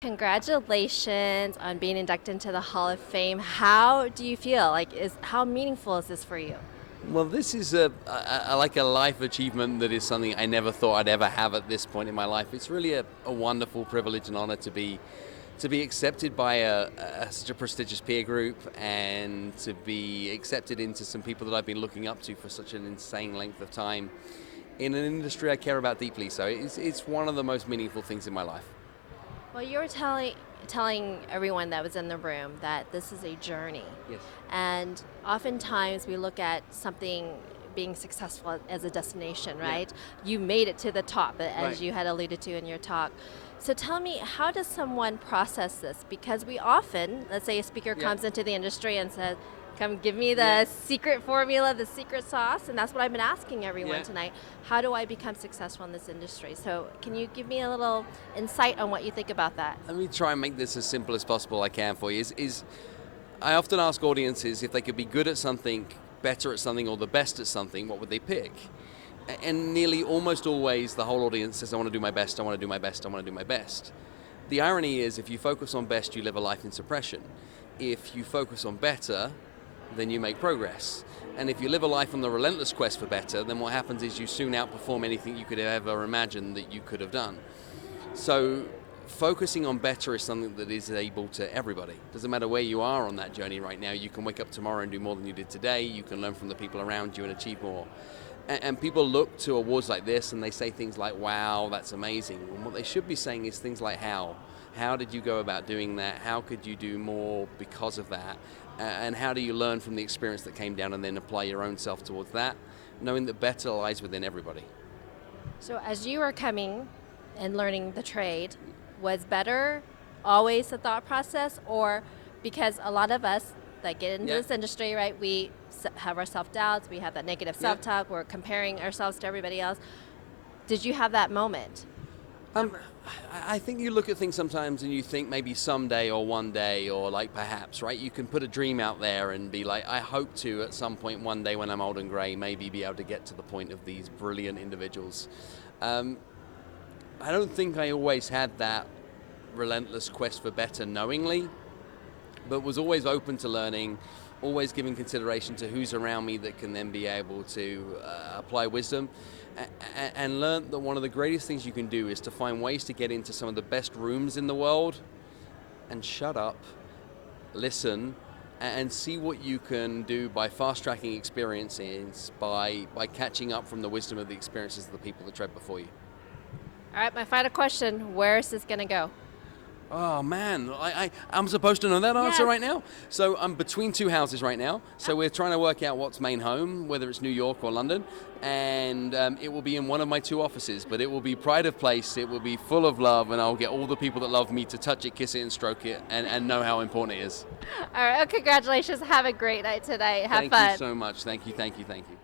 Congratulations on being inducted into the Hall of Fame. How do you feel? How meaningful is this for you? Well, this is like a life achievement that is something I never thought I'd ever have at this point in my life. It's really a wonderful privilege and honor to be accepted by such a prestigious peer group and to be accepted into some people that I've been looking up to for such an insane length of time in an industry I care about deeply. So it's one of the most meaningful things in my life. Well, you were telling everyone that was in the room that this is a journey. Yes. And oftentimes we look at something being successful as a destination, right? You made it to the top, as Right. you had alluded to in your talk. So tell me, how does someone process this? Because we often, let's say a speaker Yeah. comes into the industry and says, come give me the Yeah. secret formula, the secret sauce, and that's what I've been asking everyone Yeah. tonight. How do I become successful in this industry? So can you give me a little insight on what you think about that? Let me try and make this as simple as possible I can for you. Is I often ask audiences if they could be good at something, better at something, or the best at something, what would they pick? And nearly almost always the whole audience says, I want to do my best, I want to do my best, I want to do my best. The irony is if you focus on best, you live a life in suppression. If you focus on better, then you make progress. And if you live a life on the relentless quest for better, then what happens is you soon outperform anything you could have ever imagined that you could have done. So focusing on better is something that is able to everybody. Doesn't matter where you are on that journey right now, you can wake up tomorrow and do more than you did today, you can learn from the people around you and achieve more. And people look to awards like this and they say things like, wow, that's amazing. And what they should be saying is things like how. How did you go about doing that? How could you do more because of that? And how do you learn from the experience that came down and then apply your own self towards that, knowing that better lies within everybody? So as you were coming and learning the trade, was better always the thought process? Or because a lot of us that get into Yeah. this industry, right, we have our self-doubts, we have that negative Yeah. self-talk, we're comparing ourselves to everybody else. Did you have that moment? I think you look at things sometimes and you think maybe someday or one day or like perhaps, right? You can put a dream out there and be like, I hope to at some point one day when I'm old and grey maybe be able to get to the point of these brilliant individuals. I don't think I always had that relentless quest for better knowingly, but was always open to learning, always giving consideration to who's around me that can then be able to apply wisdom, and learned that one of the greatest things you can do is to find ways to get into some of the best rooms in the world and shut up, listen, and see what you can do by fast-tracking experiences, by catching up from the wisdom of the experiences of the people that tread before you. All right, my final question, where is this going to go? Oh man, I'm supposed to know that answer Yes. right now? So I'm between two houses right now, so we're trying to work out what's main home, whether it's New York or London, and it will be in one of my two offices, but it will be pride of place, it will be full of love, and I'll get all the people that love me to touch it, kiss it, and stroke it, and know how important it is. All right, well, congratulations. Have a great night tonight. Have Thank fun. you so much. Thank you, thank you, thank you.